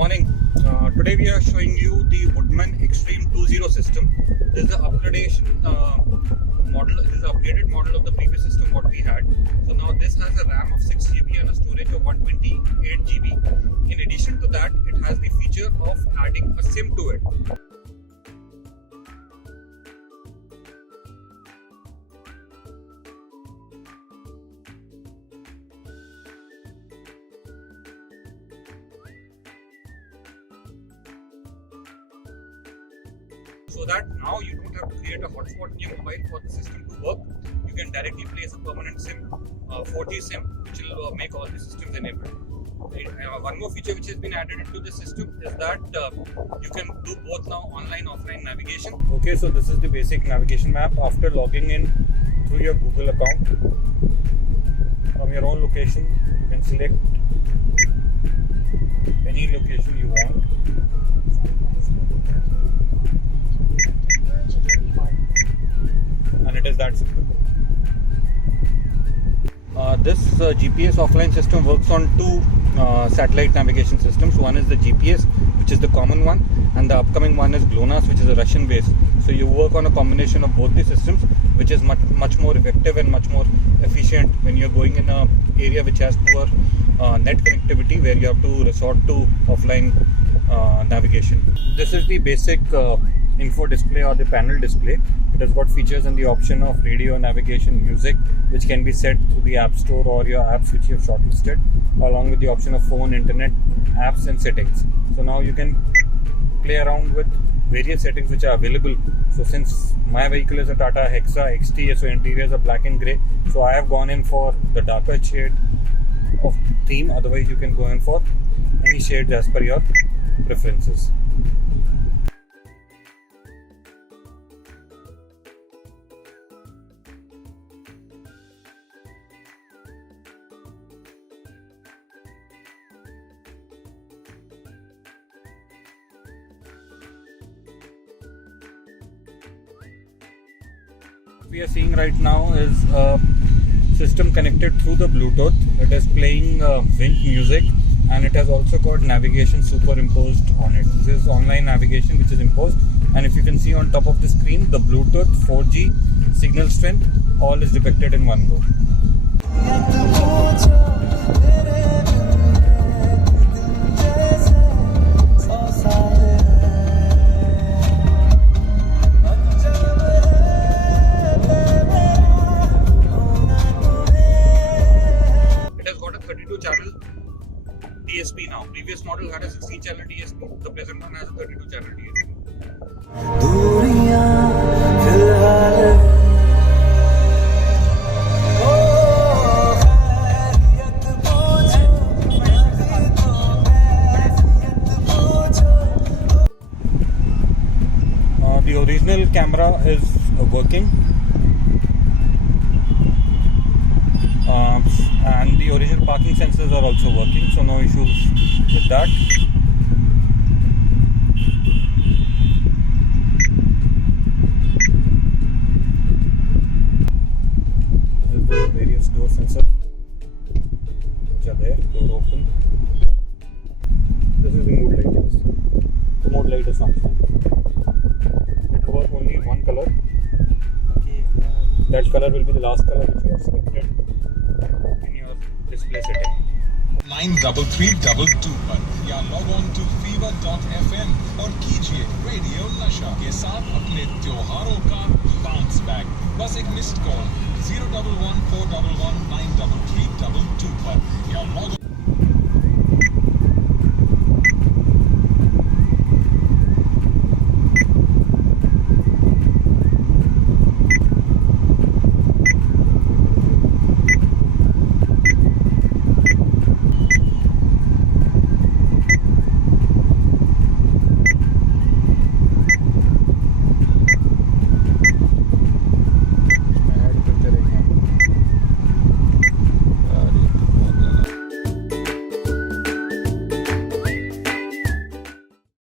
Morning. Today we are showing you the Woodman Extreme 20 system. This is the upgradation model. This is the upgraded model of the previous system what we had. So now this has a RAM of 6GB and a storage of 128GB. In addition to that, it has the feature of adding a SIM to it. So that now you don't have to create a hotspot in your mobile for the system to work. You can directly place a permanent SIM, 4G SIM, which will make all the systems enabled. One more feature which has been added into the system is that you can do both now online offline navigation. Okay, so this is the basic navigation map. After logging in through your Google account, from your own location, you can select any location you want. And it is that simple. This GPS offline system works on two satellite navigation systems. One is the GPS, which is the common one, and the upcoming one is GLONASS, which is a Russian based. So you work on a combination of both the systems, which is much more effective and much more efficient when you're going in an area which has poor net connectivity, where you have to resort to offline navigation. This is the basic info display or the panel display. It has got features and the option of radio, navigation, music, which can be set through the app store or your apps which you have shortlisted, along with the option of phone, internet, apps and settings. So now you can play around with various settings which are available. So since my vehicle is a Tata Hexa 6GB, so interiors are black and grey, so I have gone in for the darker shade of theme. Otherwise you can go in for any shades as per your preferences. We are seeing right now is a system connected through the Bluetooth. It is playing Wink music, and it has also got navigation superimposed on it. This is online navigation which is imposed, and if you can see on top of the screen, the Bluetooth, 4G, signal strength, all is depicted in one go. Channel DSP now. Previous model had a 16-channel DSP. The present one has a 32-channel DSP. The original camera is working. And the original parking sensors are also working, so no issues with that. There are various door sensors which are there, door open. This is the mood light. The mood light is not fine. It will work only in one color. Okay. That color will be the last color which you have selected in your display setting. 93322 पर या log on to fever.fm और कीजिए radio नशा के साथ अपने त्योहारों का बाउंस बैक। बस एक मिस्ड कॉल 01141193322 पर या लॉग